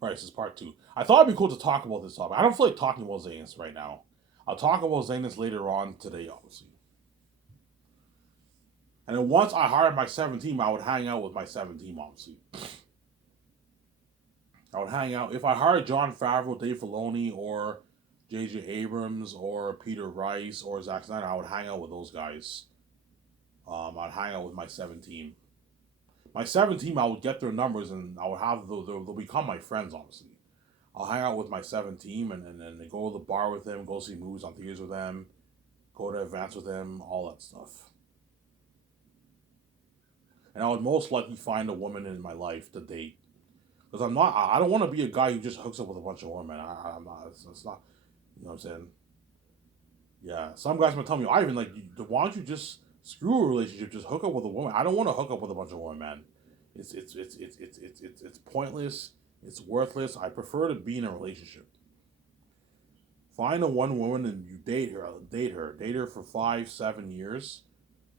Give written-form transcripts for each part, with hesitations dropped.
Right, this is part two. I thought it'd be cool to talk about this topic. I don't feel like talking about Zanus right now. I'll talk about Zanus later on today, obviously. And then once I hired my 17, I would hang out with my 17, obviously. I would hang out. If I hired Jon Favreau, Dave Filoni, or J.J. Abrams, or Peter Rice, or Zack Snyder, I would hang out with those guys. I'd hang out with my 17. My 17, I would get their numbers and I would have they'll become my friends, obviously. I'll hang out with my 17 and then go to the bar with them, go see movies on theaters with them, go to events with them, all that stuff. And I would most likely find a woman in my life to date. Because I don't want to be a guy who just hooks up with a bunch of women. I'm not, it's not, you know what I'm saying? Yeah. Some guys might tell me, Ivan, like, why don't you just screw a relationship, just hook up with a woman? I don't want to hook up with a bunch of women, man. It's pointless. It's worthless. I prefer to be in a relationship. Find a one woman and you date her for 5, 7 years.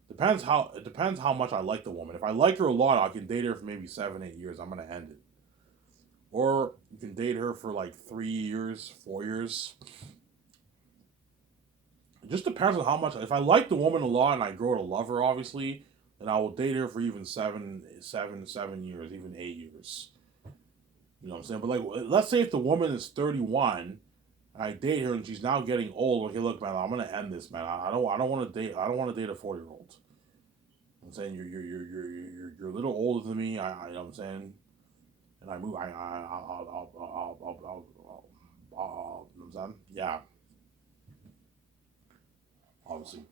Depends how much I like the woman. If I like her a lot, I can date her for maybe 7, 8 years. I'm gonna end it. Or you can date her for like 3 years, 4 years. It just depends on how much. If I like the woman a lot and I grow to love her, obviously, then I will date her for even 7 years, even 8 years. You know what I'm saying? But like, let's say if the woman is 31, and I date her and she's now getting old. Okay, look, man, I'm gonna end this, man. I don't want to date. I don't want to date a 4-year-old. I'm saying you're a little older than me. I you know what I'm saying, and I move. You know what I'm saying? Yeah, obviously.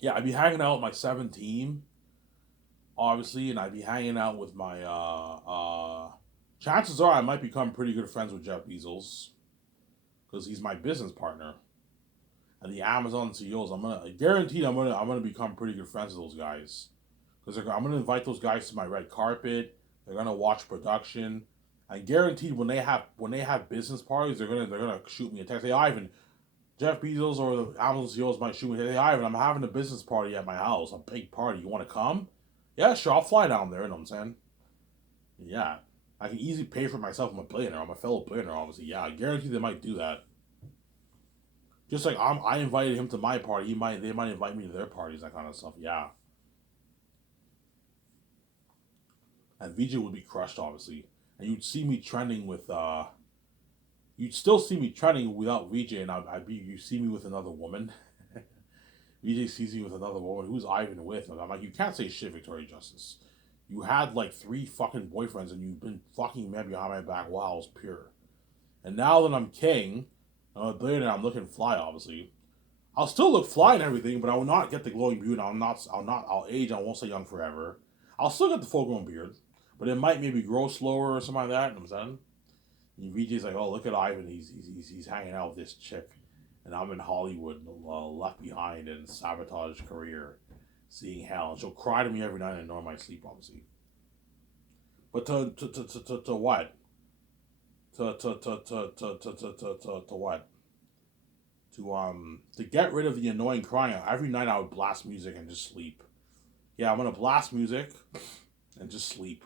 Yeah, I'd be hanging out with my 17, obviously, and I'd be hanging out with my. Chances are I might become pretty good friends with Jeff Bezos because he's my business partner. And the Amazon CEOs, I'm gonna guaranteed I'm gonna become pretty good friends with those guys because I'm gonna invite those guys to my red carpet. They're gonna watch production. I guaranteed when they have business parties, they're gonna shoot me a text. Hey Ivan, Jeff Bezos or the Amazon CEOs might shoot me. Hey Ivan, I'm having a business party at my house, a big party. You want to come? Yeah, sure. I'll fly down there. You know what I'm saying? Yeah, I can easily pay for myself. I'm a billionaire. I'm a fellow billionaire, obviously. Yeah, I guarantee they might do that. Just like I invited him to my party, they might invite me to their parties, that kind of stuff. Yeah, and VJ would be crushed, obviously, and you'd see me trending with you'd still see me trending without VJ, and I'd be you see me with another woman. VJ sees me with another woman. Who's Ivan with? And I'm like, you can't say shit, Victoria Justice. You had like 3 fucking boyfriends, and you've been fucking men behind my back while I was pure. And now that I'm king, I'm a billionaire. I'm looking fly, obviously. I'll still look fly and everything, but I will not get the glowing beard. I'll age. I won't stay young forever. I'll still get the full grown beard, but it might maybe grow slower or something like that. You know what I'm saying? And VJ's like, oh, look at Ivan. He's hanging out with this chick, and I'm in Hollywood, left behind and sabotage career, seeing hell. And she'll cry to me every night and annoy my sleep, obviously. But to what? To what? To get rid of the annoying crying. Every night I would blast music and just sleep. Yeah, I'm gonna blast music and just sleep.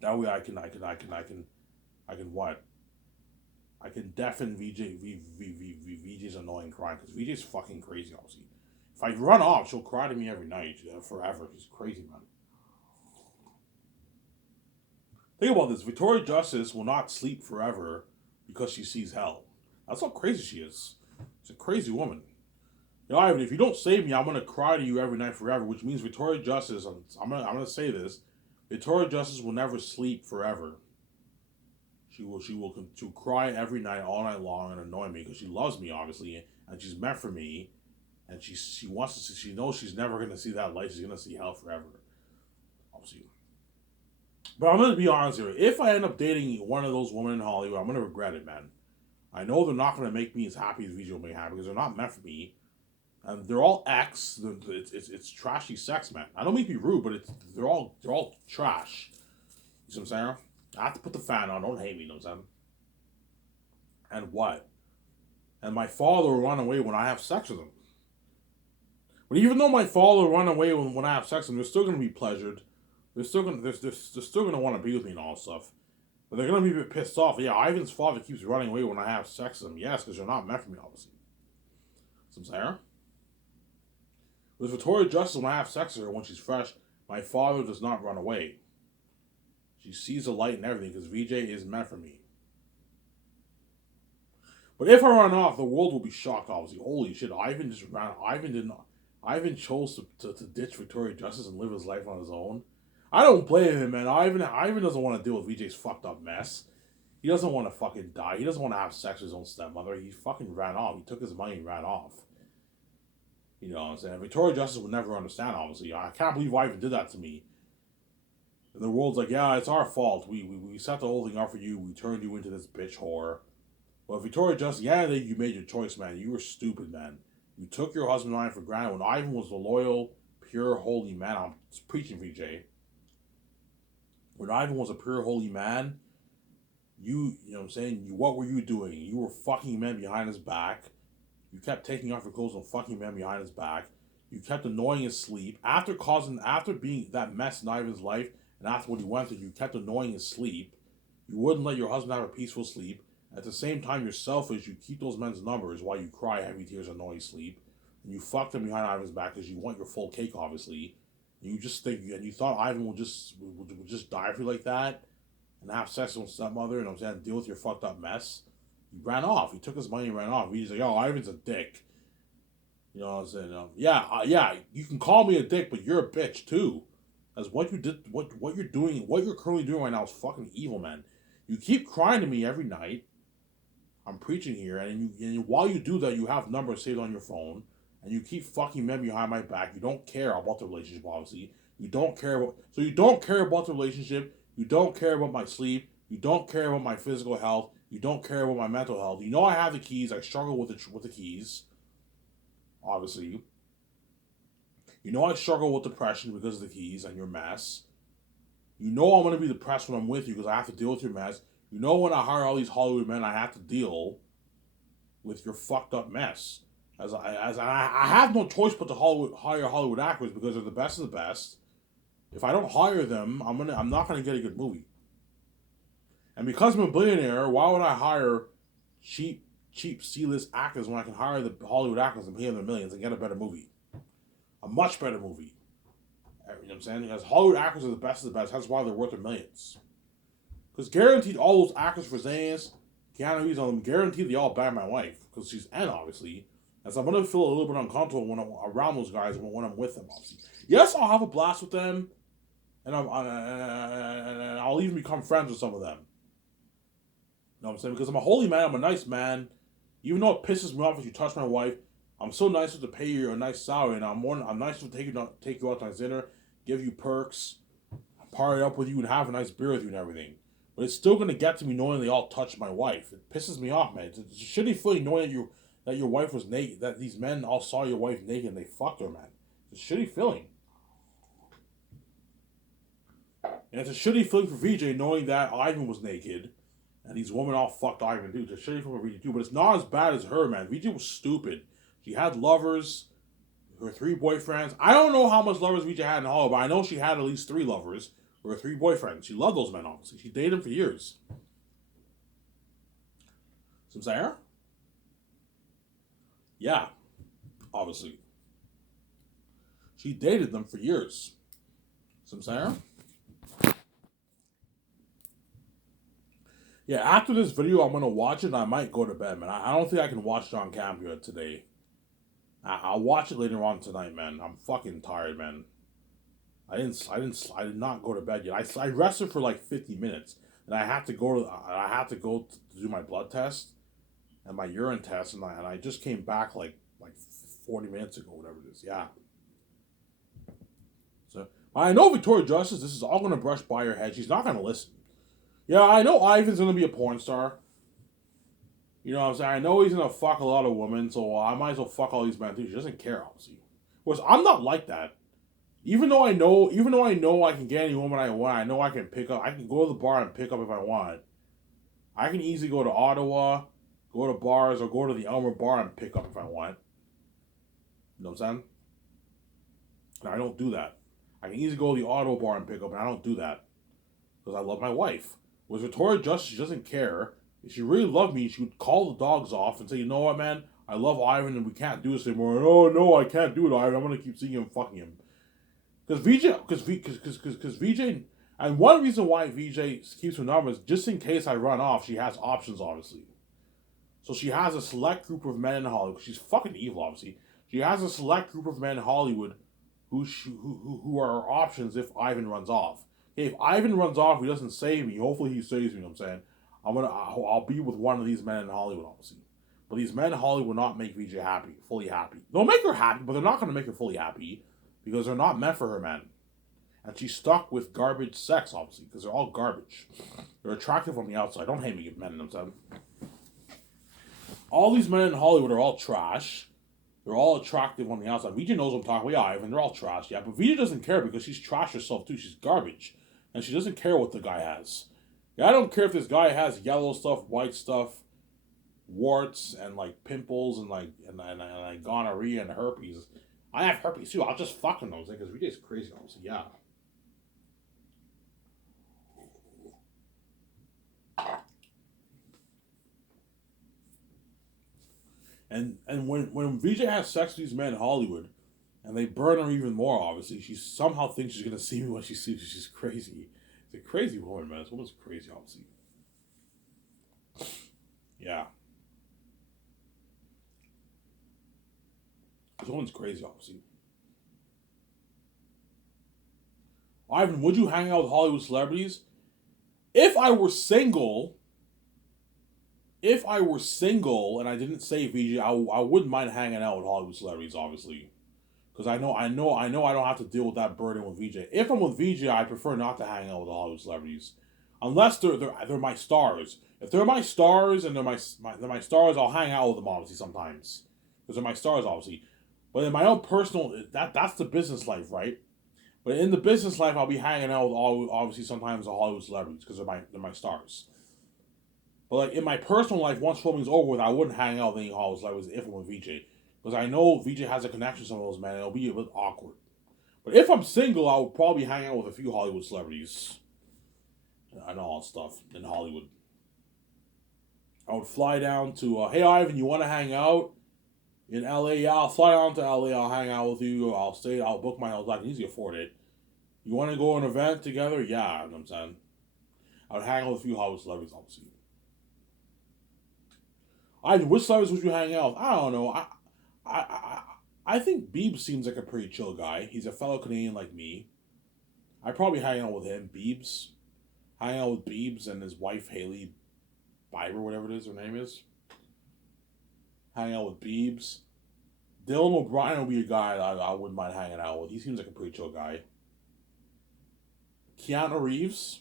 That way I can what? I can deafen VJ's annoying crying because VJ's fucking crazy. Obviously, if I run off, she'll cry to me every night forever. She's crazy, man. Think about this: Victoria Justice will not sleep forever because she sees hell. That's how crazy she is. She's a crazy woman. You know, Ivan, if you don't save me, I'm gonna cry to you every night forever. Which means Victoria Justice. I'm gonna say this: Victoria Justice will never sleep forever. She'll cry every night, all night long, and annoy me because she loves me, obviously, and she's meant for me, and she wants to. She knows she's never gonna see that light. She's gonna see hell forever, obviously. But I'm gonna be honest here. If I end up dating one of those women in Hollywood, I'm gonna regret it, man. I know they're not gonna make me as happy as visual may have because they're not meant for me. And they're all X. It's trashy sex, man. I don't mean to be rude, but they're all trash. You see what I'm saying? I have to put the fan on. Don't hate me, you know what I'm saying? And what? And my father will run away when I have sex with him. But even though my father run away when I have sex with them, they're still gonna be pleasured. They're still gonna want to be with me and all stuff. But they're gonna be a bit pissed off. Yeah, Ivan's father keeps running away when I have sex with him. Yes, because you're not meant for me, obviously. Some Sarah. With Victoria Justice, when I have sex with her when she's fresh, my father does not run away. She sees the light and everything because VJ is meant for me. But if I run off, the world will be shocked. Obviously, holy shit! Ivan just ran. Ivan did not. Ivan chose to ditch Victoria Justice and live his life on his own. I don't blame him, man. Ivan doesn't want to deal with VJ's fucked up mess. He doesn't want to fucking die. He doesn't want to have sex with his own stepmother. He fucking ran off. He took his money and ran off. You know what I'm saying? Victoria Justice would never understand, obviously. I can't believe Ivan did that to me. And the world's like, yeah, it's our fault. We set the whole thing up for you. We turned you into this bitch whore. But Victoria Justice, yeah, you made your choice, man. You were stupid, man. You took your husband and I for granted when Ivan was the loyal, pure, holy man. I'm preaching, VJ. When Ivan was a pure, holy man, you know what I'm saying? What were you doing? You were fucking men behind his back. You kept taking off your clothes and fucking men behind his back. You kept annoying his sleep. After being that mess in Ivan's life, and after what he went through, you kept annoying his sleep. You wouldn't let your husband have a peaceful sleep. At the same time, you're selfish. You keep those men's numbers while you cry heavy tears and annoy sleep. And you fuck them behind Ivan's back because you want your full cake, obviously. And you just think, and you thought Ivan would just die for you like that and have sex with his stepmother and I'm saying deal with your fucked up mess. He ran off. He took his money and ran off. He's like, oh, Ivan's a dick. You know what I'm saying? Yeah, you can call me a dick, but you're a bitch too. As what you did, what you're doing, what you're currently doing right now is fucking evil, man. You keep crying to me every night. I'm preaching here, and while you do that, you have numbers saved on your phone, and you keep fucking men behind my back. You don't care about the relationship, obviously. You don't care about the relationship. You don't care about my sleep. You don't care about my physical health. You don't care about my mental health. You know I have the keys. I struggle with the keys, obviously. You know I struggle with depression because of the keys and your mess. You know I'm going to be depressed when I'm with you because I have to deal with your mess. You know when I hire all these Hollywood men, I have to deal with your fucked up mess. I have no choice but to hire Hollywood actors because they're the best of the best. If I don't hire them, I'm not gonna get a good movie. And because I'm a billionaire, why would I hire cheap C-list actors when I can hire the Hollywood actors and pay them their millions and get a better movie, a much better movie? You know what I'm saying? Because Hollywood actors are the best of the best. That's why they're worth their millions. Because guaranteed all those actors for Zanes, Keanu Reeves on them, guaranteed they all bang my wife. Because she's N, obviously. As I'm going to feel a little bit uncomfortable when I'm around those guys when I'm with them, obviously. Yes, I'll have a blast with them. And I'll even become friends with some of them. You know what I'm saying? Because I'm a holy man, I'm a nice man. Even though it pisses me off if you touch my wife, I'm so nice to pay you a nice salary. And I'm nice to take you out to dinner, give you perks, party up with you, and have a nice beer with you and everything. But it's still gonna get to me knowing they all touched my wife. It pisses me off, man. It's a shitty feeling knowing that your wife was naked, that these men all saw your wife naked and they fucked her, man. It's a shitty feeling. And it's a shitty feeling for VJ knowing that Ivan was naked and these women all fucked Ivan too. It's a shitty feeling for VJ too, but it's not as bad as her, man. VJ was stupid. She had lovers, her 3 boyfriends. I don't know how much lovers VJ had in Hollywood, but I know she had at least 3 lovers. Or 3 boyfriends. She loved those men, obviously. She dated them for years. Some Sarah? Yeah, obviously. She dated them for years. Some Sarah? Yeah, after this video, I'm going to watch it and I might go to bed, man. I don't think I can watch John Campea today. I'll watch it later on tonight, man. I'm fucking tired, man. I did not go to bed yet. I rested for like 50 minutes, and I had to go to do my blood test and my urine test, and I just came back like 40 minutes ago, whatever it is. Yeah. So I know Victoria Justice. This is all gonna brush by her head. She's not gonna listen. Yeah, I know Ivan's gonna be a porn star. You know what I'm saying? I know he's gonna fuck a lot of women, so I might as well fuck all these men too. She doesn't care, obviously. Whereas I'm not like that. Even though I know I can get any woman I want, I know I can pick up. I can go to the bar and pick up if I want. I can easily go to Ottawa, go to bars, or go to the Elmer Bar and pick up if I want. You know what I'm saying? And I don't do that. I can easily go to the auto bar and pick up, and I don't do that because I love my wife. With Victoria Justice, she doesn't care. If she really loved me, she would call the dogs off and say, you know what, man? I love Ivan and we can't do this anymore. Oh, no, I can't do it, Ivan. I'm going to keep seeing him fucking him. Because VJ, and one reason why VJ keeps her number is just in case I run off, she has options, obviously. So she has a select group of men in Hollywood. She's fucking evil, obviously. She has a select group of men in Hollywood who are options if Ivan runs off. Okay, if Ivan runs off, he doesn't save me. Hopefully he saves me. You know what I'm saying, I'll be with one of these men in Hollywood, obviously. But these men in Hollywood will not make VJ happy, fully happy. They'll make her happy, but they're not going to make her fully happy because they're not meant for her, man. And she's stuck with garbage sex, obviously, because they're all garbage. They're attractive on the outside. Don't hate me, men, themselves. All these men in Hollywood are all trash. They're all attractive on the outside. VJ knows what I'm talking about. Yeah, Ivan, they're all trash. Yeah, but VJ doesn't care because she's trash herself, too. She's garbage. And she doesn't care what the guy has. Yeah, I don't care if this guy has yellow stuff, white stuff, warts, and, like, pimples, and, like, and gonorrhea and herpes. I have herpes, too. I'll just fucking those because VJ's crazy, obviously. Yeah. And when VJ has sex with these men in Hollywood, and they burn her even more, obviously, she somehow thinks she's gonna see me when she sees me. She's crazy. It's a crazy woman, man. This woman's crazy, obviously. Yeah. This woman's crazy, obviously. Ivan, would you hang out with Hollywood celebrities? If I were single, and I didn't say VJ, I wouldn't mind hanging out with Hollywood celebrities, obviously. Because I know I don't have to deal with that burden with VJ. If I'm with VJ, I prefer not to hang out with Hollywood celebrities, unless they're my stars. If they're my stars and they're my stars, I'll hang out with them obviously sometimes because they're my stars obviously. But in my own personal, that's the business life, right? But in the business life, I'll be hanging out with obviously sometimes the Hollywood celebrities because they're my stars. But like in my personal life, once filming's over with, I wouldn't hang out with any Hollywood celebrities if I'm with VJ. Because I know VJ has a connection to some of those men, and it'll be a bit awkward. But if I'm single, I would probably hang out with a few Hollywood celebrities. And all that stuff in Hollywood. I would fly down to, hey Ivan, you want to hang out in LA? Yeah, I'll fly down to LA, I'll hang out with you, I'll book my hotel, I can easily afford it. You want to go to an event together? Yeah, you know what I'm saying. I would hang out with a few Hollywood celebrities, obviously. Ivan, which celebrities would you hang out with? I don't know. I think Biebs seems like a pretty chill guy. He's a fellow Canadian like me. I'd probably hang out with him, Biebs. Hang out with Biebs and his wife, Haley Bieber, whatever it is, her name is. Hang out with Biebs. Dylan O'Brien would be a guy I wouldn't mind hanging out with. He seems like a pretty chill guy. Keanu Reeves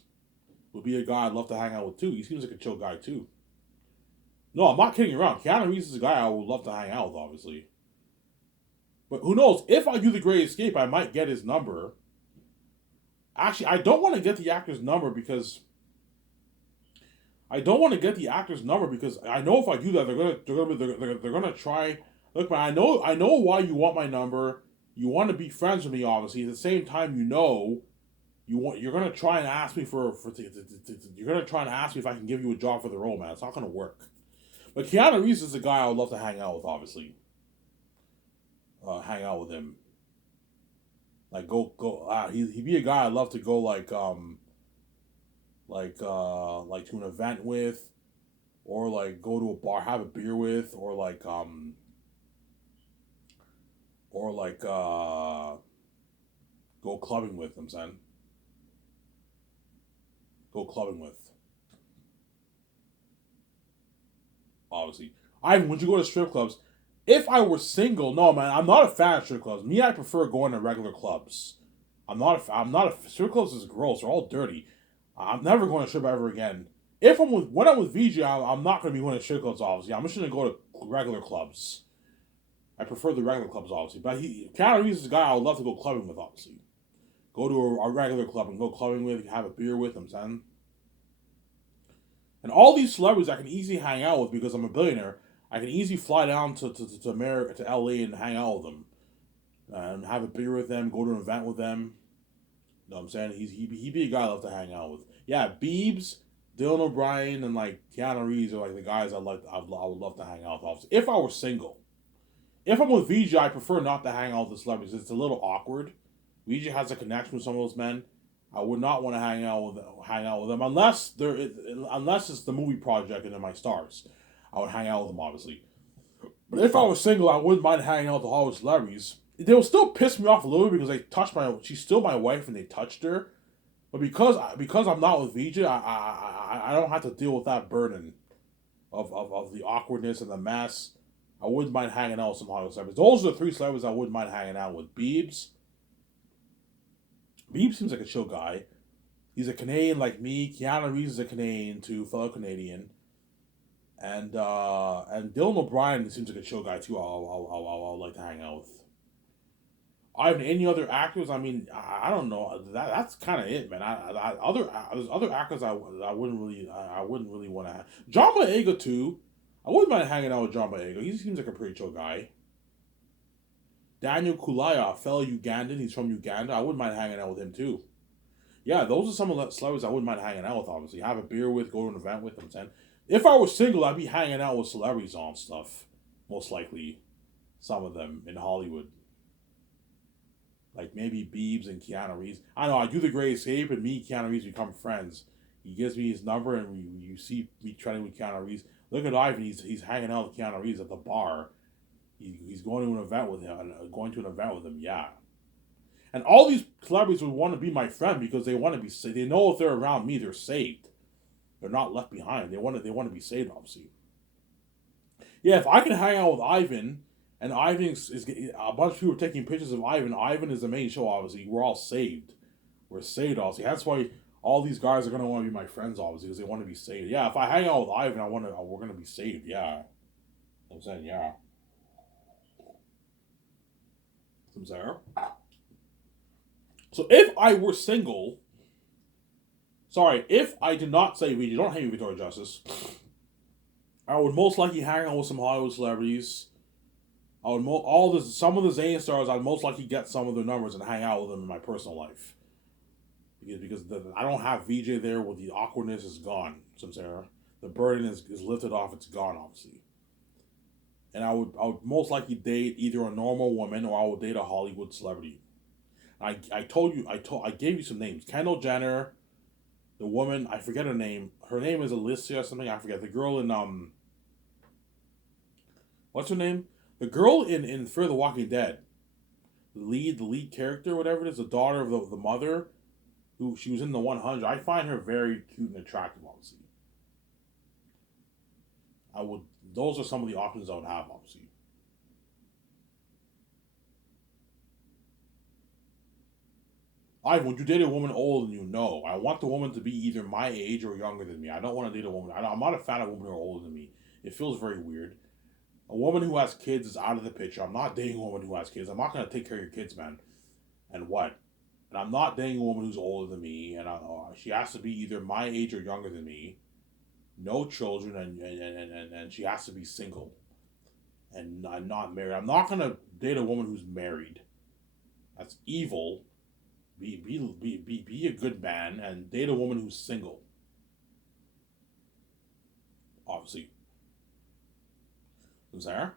would be a guy I'd love to hang out with too. He seems like a chill guy too. No, I'm not kidding around. Keanu Reeves is a guy I would love to hang out with, obviously. But who knows? If I do The Great Escape, I might get his number. Actually, I don't want to get the actor's number because I know if I do that, they're gonna try. Look, man, I know why you want my number. You want to be friends with me, obviously. At the same time, you're gonna try and ask me you're gonna try and ask me if I can give you a job for the role, man. It's not gonna work. But Keanu Reeves is a guy I would love to hang out with, obviously. Hang out with him. Like he'd be a guy I'd love to go like to an event with, or like go to a bar, have a beer with, or go clubbing with. I'm saying go clubbing with. Obviously, would you go to strip clubs? If I were single, no, man, I'm not a fan of strip clubs. Me, I prefer going to regular clubs. I'm not strip clubs is gross. They're all dirty. I'm never going to strip ever again. When I'm with VJ, I'm not going to be going to strip clubs, obviously. I'm just going to go to regular clubs. I prefer the regular clubs, obviously. But Keanu Reeves is a guy I would love to go clubbing with, obviously. Go to a regular club and go clubbing with, have a beer with, I'm saying. And all these celebrities I can easily hang out with because I'm a billionaire. I can easily fly down to America, to LA and hang out with them. and have a beer with them, go to an event with them. You know what I'm saying? He'd be a guy I love to hang out with. Yeah, Biebs, Dylan O'Brien, and like Keanu Reeves are like the guys I would love to hang out with. Obviously, if I were single. If I'm with VJ, I prefer not to hang out with the celebrities. It's a little awkward. VJ has a connection with some of those men. I would not want to hang out with them unless it's the movie project and they're my stars. I would hang out with them obviously. But if I was single, I wouldn't mind hanging out with the Hollywood celebrities. They will still piss me off a little bit because they touched my. She's still my wife and they touched her. But because I'm not with VJ, I don't have to deal with that burden of the awkwardness and the mess. I wouldn't mind hanging out with some Hollywood celebrities. Those are the three celebrities I wouldn't mind hanging out with. Biebs seems like a chill guy. He's a Canadian like me. Keanu Reeves is a Canadian too, fellow Canadian. And Dylan O'Brien seems like a chill guy too. I'll like to hang out with. I have any other actors? I mean, I don't know. That's kind of it, man. There's other actors I wouldn't really want to have. John Boyega too. I wouldn't mind hanging out with John Boyega. He seems like a pretty chill guy. Daniel Kulaya, fellow Ugandan. He's from Uganda. I wouldn't mind hanging out with him too. Yeah, those are some of the celebrities I wouldn't mind hanging out with. Obviously, have a beer with, go to an event with them. If I was single, I'd be hanging out with celebrities on stuff. Most likely, some of them in Hollywood. Like maybe Biebs and Keanu Reeves. I know I do the Great Escape, and me and Keanu Reeves become friends. He gives me his number, and you see me training with Keanu Reeves. Look at Ivan. He's hanging out with Keanu Reeves at the bar. He's going to an event with him. Going to an event with him. Yeah. And all these celebrities would want to be my friend because they want to be. They know if they're around me, they're saved. They're not left behind. They want to be saved. Obviously. Yeah. If I can hang out with Ivan. And Ivan is a bunch of people are taking pictures of Ivan. Ivan is the main show, obviously. We're all saved. We're saved, obviously. That's why all these guys are gonna want to be my friends, obviously, because they want to be saved. Yeah, if I hang out with Ivan, we're gonna be saved. Yeah, I'm saying yeah. I'm saying. So if I were single, sorry, if I did not say VJ, don't hate me, Victoria Justice. I would most likely hang out with some Hollywood celebrities. Some of the Zayn stars. I'd most likely get some of their numbers and hang out with them in my personal life. Because I don't have VJ there. With the awkwardness is gone. Sarah, the burden is lifted off. It's gone, obviously. And I would most likely date either a normal woman or I would date a Hollywood celebrity. I gave you some names. Kendall Jenner, the woman I forget her name. Her name is Alicia or something. I forget. The girl in what's her name? The girl in Fear the Walking Dead, the lead character, whatever it is, the daughter of the mother, who she was in the 100. I find her very cute and attractive. Obviously, I would. Those are some of the options I would have. Obviously, would you date a woman older than you? No, I want the woman to be either my age or younger than me. I don't want to date a woman. I'm not a fan of women who are older than me. It feels very weird. A woman who has kids is out of the picture. I'm not dating a woman who has kids. I'm not going to take care of your kids, man. And what? And I'm not dating a woman who's older than me. And she has to be either my age or younger than me. No children, and she has to be single. And I'm not married. I'm not going to date a woman who's married. That's evil. Be a good man and date a woman who's single. Obviously. I'm sorry?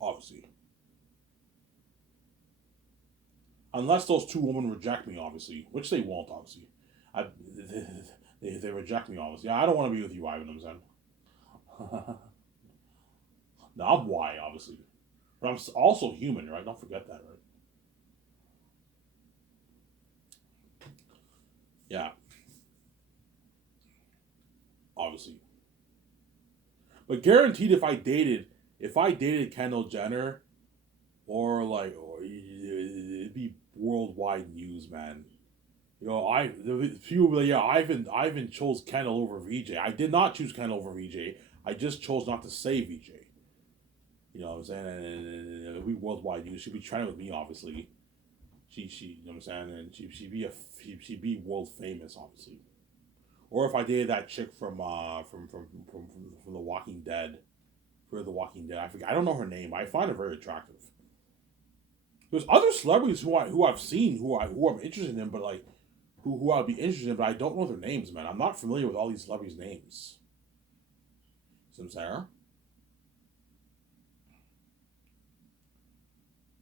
Obviously. Unless those two women reject me, obviously. Which they won't, obviously. I, they reject me, obviously. I don't want to be with you, Ivan, I'm saying. No, I'm white, obviously. But I'm also human, right? Don't forget that, right? Yeah, obviously. But guaranteed, if I dated Kendall Jenner, it'd be worldwide news, man. The people be like, yeah, Ivan chose Kendall over VJ. I did not choose Kendall over VJ. I just chose not to say VJ. You know what I'm saying? And it'd be worldwide news. She'd be trending with me, obviously. You know what I'm saying? And she'd be world famous, obviously. Or if I dated that chick from The Walking Dead, for The Walking Dead. I forget. I don't know her name. I find her very attractive. There's other celebrities who I've seen who I'm interested in, but like who I'd be interested in, but I don't know their names, man. I'm not familiar with all these celebrities' names. See what I'm saying?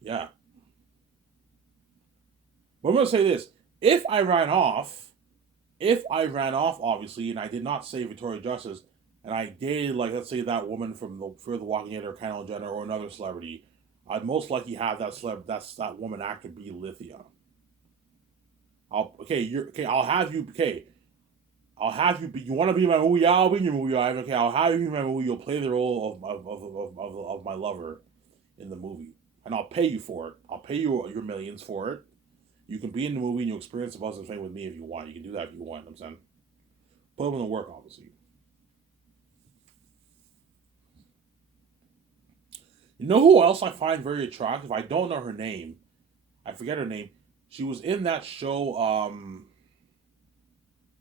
Yeah. But I'm gonna say this: if I ran off, obviously, and I did not say Victoria Justice, and I dated, like, let's say that woman from the Fear the Walking Dead or Kendall Jenner or another celebrity, I'd most likely have that woman actor be Lithia. I'll have you okay. I'll have you be. You want to be in my movie? Yeah, I'll be in your movie. Okay, I'll have you be in my movie. You'll play the role of my lover in the movie, and I'll pay you for it. I'll pay you your millions for it. You can be in the movie and you'll experience the buzz and fame with me if you want. You can do that if you want. I'm saying, put them in the work, obviously. You know who else I find very attractive? I don't know her name. I forget her name. She was in that show,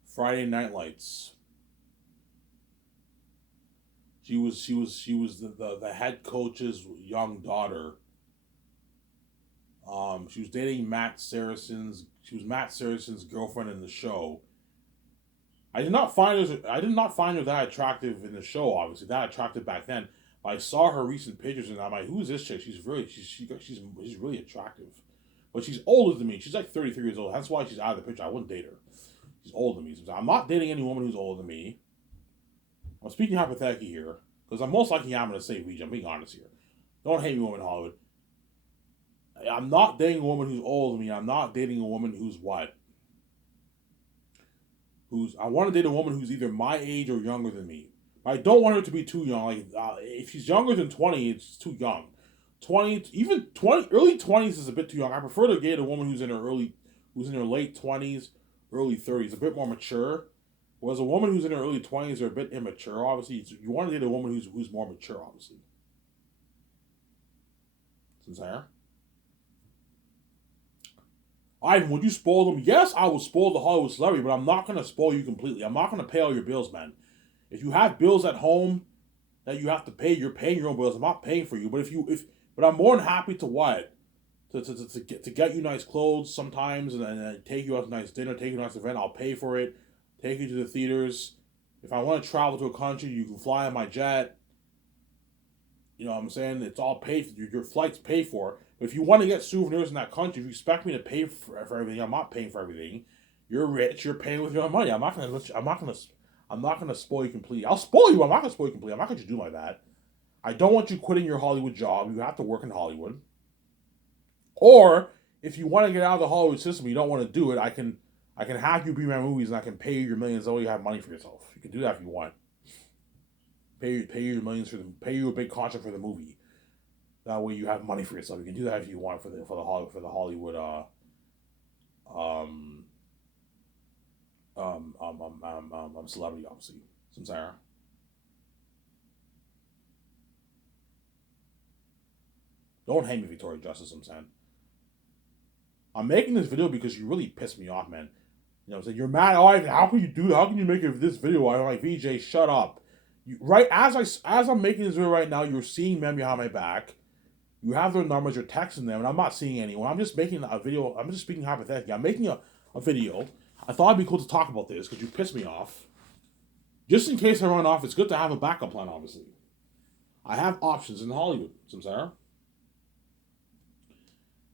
Friday Night Lights. She was the head coach's young daughter. She was dating Matt Saracen's. She was Matt Saracen's girlfriend in the show. I did not find her that attractive in the show. Obviously, that attractive back then. But I saw her recent pictures and I'm like, who's this chick? She's really attractive, but she's older than me. She's like 33 years old. That's why she's out of the picture. I wouldn't date her. She's older than me. So I'm not dating any woman who's older than me. I'm speaking hypothetically here because I'm most likely I'm going to say Ouija. I'm being honest here. Don't hate me, woman in Hollywood. I'm not dating a woman who's older than me. I'm not dating a woman who's what? Who's I want to date a woman who's either my age or younger than me. I don't want her to be too young. Like if she's younger than 20, it's too young. 20, even 20, early 20s is a bit too young. I prefer to date a woman who's in her late 20s, early 30s, a bit more mature. Whereas a woman who's in her early 20s are a bit immature. Obviously, you want to date a woman who's more mature. Obviously, sincere. Ivan, would you spoil them? Yes, I will spoil the Hollywood celebrity, but I'm not going to spoil you completely. I'm not going to pay all your bills, man. If you have bills at home that you have to pay, you're paying your own bills. I'm not paying for you. But I'm more than happy to what? To get you nice clothes sometimes and take you out to a nice dinner, take you to a nice event. I'll pay for it. Take you to the theaters. If I want to travel to a country, you can fly on my jet. You know what I'm saying? It's all paid for. Your flight's paid for. But if you want to get souvenirs in that country, if you expect me to pay for everything, I'm not paying for everything. You're rich. You're paying with your own money. I'm not gonna spoil you completely. I'll spoil you. I'm not gonna spoil you completely. I'm not gonna do like that. I don't want you quitting your Hollywood job. You have to work in Hollywood. Or if you want to get out of the Hollywood system, you don't want to do it. I can have you be in my movies and I can pay you your millions. Oh, you have money for yourself. You can do that if you want. Pay you your millions pay you a big contract for the movie. That way you have money for yourself. You can do that if you want for the Hollywood um celebrity obviously. Some Sarah. Don't hate me, Victoria Justice. I'm saying I'm making this video because you really pissed me off, man. You know what I'm saying? You're mad. Oh, how can you do that? How can you make this video? I'm like, VJ, shut up. Right as I'm making this video right now, you're seeing men behind my back. You have their numbers. You're texting them, and I'm not seeing anyone. I'm just making a video. I'm just speaking hypothetically. I'm making a video. I thought it'd be cool to talk about this because you pissed me off. Just in case I run off, it's good to have a backup plan. Obviously, I have options in Hollywood. Samsara.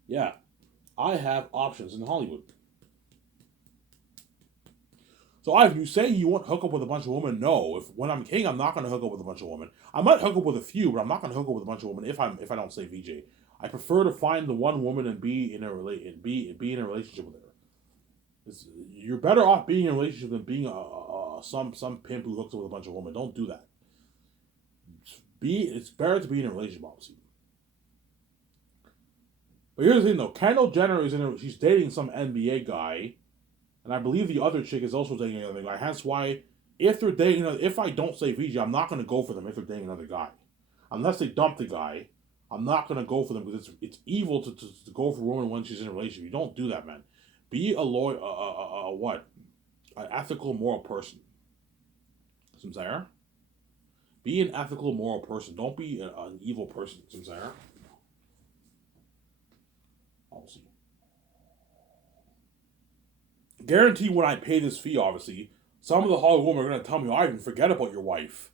Yeah, I have options in Hollywood. So, Ivan, you say you want to hook up with a bunch of women? No. If when I'm king, I'm not going to hook up with a bunch of women. I might hook up with a few, but I'm not going to hook up with a bunch of women if I don't say VJ. I prefer to find the one woman and be in a relationship with her. You're better off being in a relationship than being some pimp who hooks up with a bunch of women. Don't do that. It's better to be in a relationship, obviously. But here's the thing, though. Kendall Jenner she's dating some NBA guy. And I believe the other chick is also dating another guy. Hence why, if I don't say VJ, I'm not going to go for them if they're dating another guy. Unless they dump the guy, I'm not going to go for them because it's evil to go for a woman when she's in a relationship. You don't do that, man. Be a lawyer, what? An ethical, moral person. Sincere? Be an ethical, moral person. Don't be an evil person. You know what I'm saying? Obviously. Guarantee when I pay this fee, obviously, some of the Hollywood women are going to tell me, "Oh, Ivan, forget about your wife."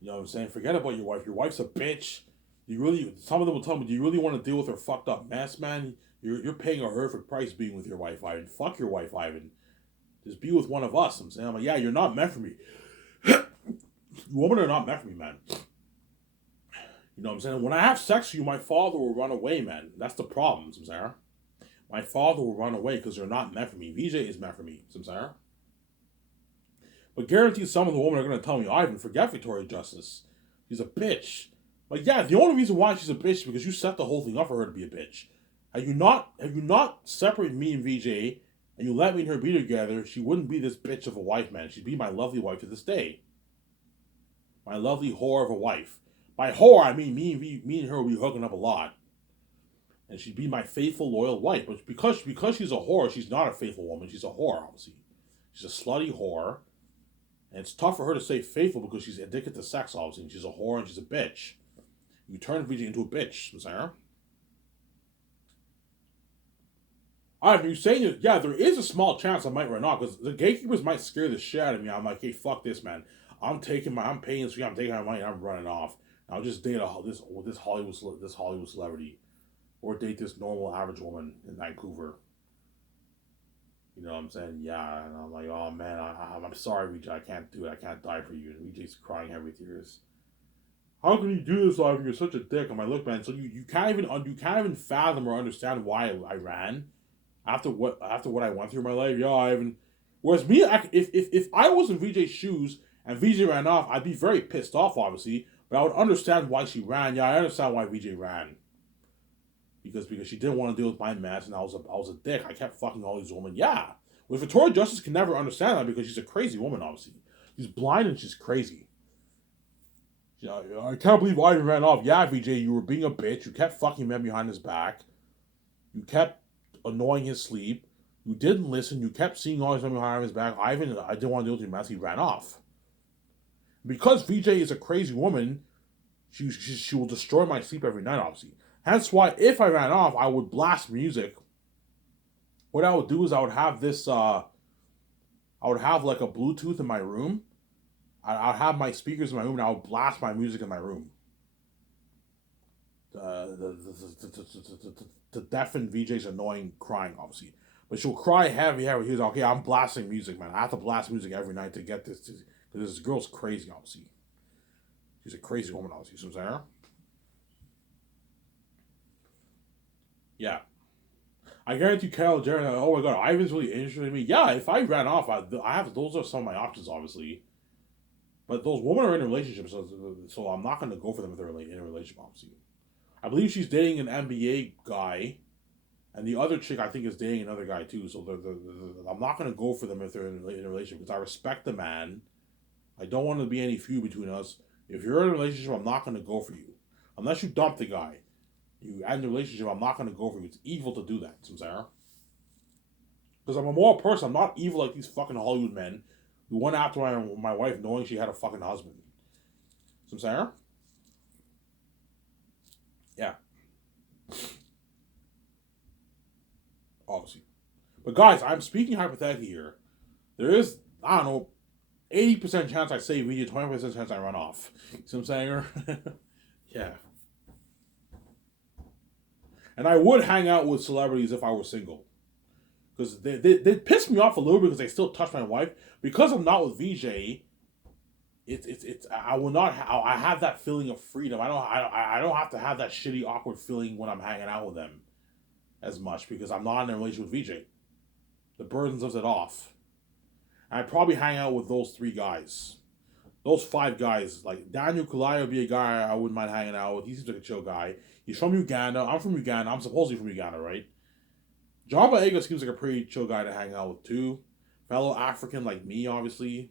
You know what I'm saying? Forget about your wife. Your wife's a bitch. You really, some of them will tell me, "Do you really want to deal with her fucked up mess, man? You're paying a horrific price being with your wife, Ivan. Fuck your wife, Ivan. Just be with one of us." I'm saying, I'm like, yeah, you're not meant for me. Women are not meant for me, man. You know what I'm saying? When I have sex with you, my father will run away, man. That's the problem, I'm saying. My father will run away because they're not meant for me. VJ is meant for me, I'm saying. But guaranteed some of the women are going to tell me, Ivan, forget Victoria Justice. She's a bitch. Like, yeah, the only reason why she's a bitch is because you set the whole thing up for her to be a bitch. Have you not separated me and VJ and you let me and her be together, she wouldn't be this bitch of a wife, man. She'd be my lovely wife to this day. My lovely whore of a wife. By whore, I mean me and her will be hooking up a lot. And she'd be my faithful, loyal wife. But because she's a whore, she's not a faithful woman. She's a whore, obviously. She's a slutty whore. And it's tough for her to stay faithful because she's addicted to sex, obviously. And she's a whore and she's a bitch. You turn VJ into a bitch, Sarah. Alright, you're saying that, yeah, there is a small chance I might run off because the gatekeepers might scare the shit out of me. I'm like, hey, fuck this, man. I'm paying this fee, I'm taking my money, I'm running off. I'll just date this Hollywood celebrity, or date this normal average woman in Vancouver. You know what I'm saying? Yeah, and I'm like, oh man, I'm sorry, VJ, I can't do it. I can't die for you. And VJ's crying heavy tears. How can you do this, Ivan? You're such a dick. I'm like, look, man. So you can't even fathom or understand why I ran after what I went through in my life. Yeah, Ivan. Whereas me, if I was in VJ's shoes and VJ ran off, I'd be very pissed off, obviously. But I would understand why she ran. Yeah, I understand why VJ ran. Because she didn't want to deal with my mess, and I was a dick. I kept fucking all these women. Yeah, with Victoria Justice can never understand that because she's a crazy woman. Obviously, she's blind and she's crazy. Yeah, I can't believe Ivan ran off. Yeah, VJ, you were being a bitch. You kept fucking men behind his back. You kept annoying his sleep. You didn't listen. You kept seeing all his men behind his back. Ivan, I didn't want to deal with your mess. He ran off. Because VJ is a crazy woman, she will destroy my sleep every night, obviously. Hence why, if I ran off, I would blast music. What I would do is I would have I would have like a Bluetooth in my room. I'd have my speakers in my room and I would blast my music in my room. To deafen VJ's annoying crying, obviously. But she'll cry heavy. He's okay, I'm blasting music, man. I have to blast music every night to get this. Because this girl's crazy, obviously. She's a crazy woman, obviously. You know what I'm saying? Yeah. I guarantee Kyle Jenner, oh my god, Ivan's really interested in me. Yeah, if I ran off, I have those are some of my options, obviously. But those women are in a relationship, so I'm not going to go for them if they're in a relationship, obviously. I believe she's dating an NBA guy, and the other chick I think is dating another guy too. So I'm not going to go for them if they're in a relationship because I respect the man. I don't want to be any feud between us. If you're in a relationship, I'm not going to go for you. Unless you dump the guy. You end the relationship, I'm not going to go for you. It's evil to do that, Sarah. Because I'm a moral person. I'm not evil like these fucking Hollywood men who went after my wife knowing she had a fucking husband. Sarah? Yeah. Obviously. But guys, I'm speaking hypothetically here. There is, I don't know, 80% chance I save video, 20% chance I run off. See what I'm saying? Yeah. And I would hang out with celebrities if I were single. Because they piss me off a little bit because they still touch my wife. Because I'm not with VJ, it's I will not I have that feeling of freedom. I don't have to have that shitty awkward feeling when I'm hanging out with them as much because I'm not in a relationship with VJ. The burdens of it off. And I'd probably hang out with those 3 guys. Those 5 guys. Like Daniel Kulai would be a guy I wouldn't mind hanging out with. He seems like a chill guy. He's from Uganda. I'm from Uganda. I'm supposedly from Uganda, right? John Boyega seems like a pretty chill guy to hang out with too. Fellow African like me, obviously.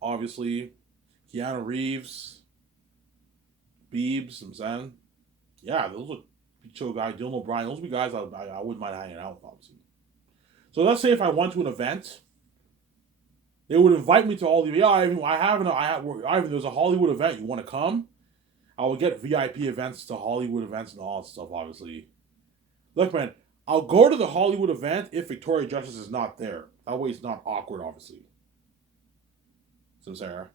Obviously. Keanu Reeves. Biebs, I'm saying. Yeah, those are chill guys. Dylan O'Brien. Those would be guys I wouldn't mind hanging out with, obviously. So let's say if I went to an event They would invite me to all the, yeah, Ivan, there's a Hollywood event. You want to come? I would get VIP events to Hollywood events and all that stuff, obviously. Look, man, I'll go to the Hollywood event if Victoria Justice is not there. That way it's not awkward, obviously. So I'm saying,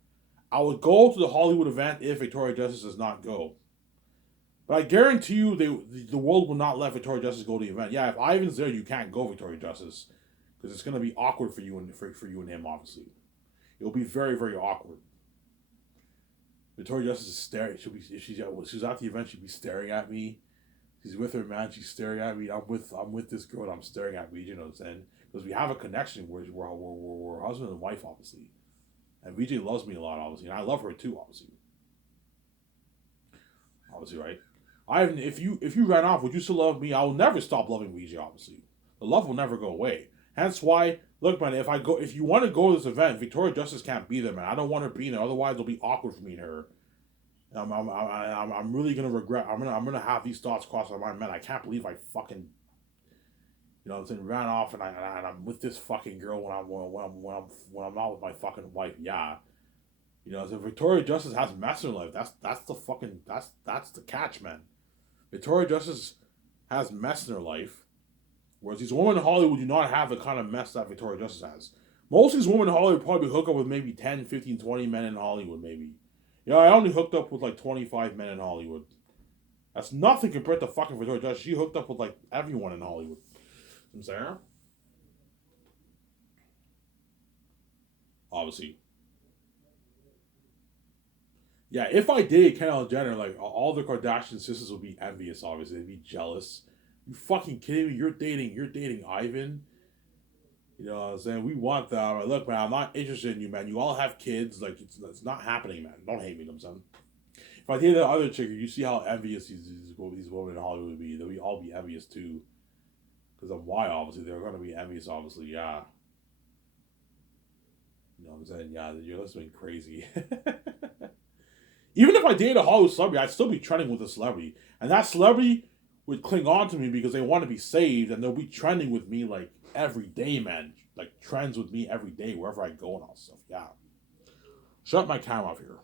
I would go to the Hollywood event if Victoria Justice does not go. But I guarantee you, the world will not let Victoria Justice go to the event. Yeah, if Ivan's there, you can't go, Victoria Justice, because it's gonna be awkward for you and for you and him. Obviously, it'll be very, very awkward. Victoria Justice is staring. If she's at the event, she'd be staring at me. She's with her man. She's staring at me. I'm with this girl. And I'm staring at me. You know what I'm saying? Because we have a connection. We're husband and wife, obviously. And VJ loves me a lot, obviously, and I love her too, obviously. Obviously, right? Ivan, if you ran off, would you still love me? I will never stop loving VJ, obviously. The love will never go away. Hence why, look, man, if you want to go to this event, Victoria Justice can't be there, man. I don't want her being there. Otherwise, it'll be awkward for me and her. I'm really gonna regret. I'm gonna have these thoughts cross my mind, man. I can't believe I fucking, you know, ran off and I'm with this fucking girl when I'm not with my fucking wife. Yeah, you know, so Victoria Justice has mess in her life. That's the catch, man. Victoria Justice has mess in her life, whereas these women in Hollywood do not have the kind of mess that Victoria Justice has. Most of these women in Hollywood probably hook up with maybe 10, 15, 20 men in Hollywood, maybe. Yeah, I only hooked up with like 25 men in Hollywood. That's nothing compared to fucking Victoria Justice. She hooked up with like everyone in Hollywood. I'm saying? Obviously. Yeah, if I dated Kendall Jenner, like all the Kardashian sisters would be envious. Obviously, they'd be jealous. You fucking kidding me? You're dating Ivan. You know what I'm saying? We want that. Like, look, man, I'm not interested in you, man. You all have kids. Like it's not happening, man. Don't hate me, you know what I'm saying? If I dated the other chick, you see how envious these women in Hollywood would be. They'll all be envious too. Because of why, obviously, they're gonna be envious. Obviously, yeah. You know what I'm saying? Yeah, you're listening crazy. Even if I dated a Hollywood celebrity, I'd still be trending with a celebrity. And that celebrity would cling on to me because they want to be saved and they'll be trending with me like every day, man. Like trends with me every day, wherever I go and all stuff. Yeah. Shut my camera off here.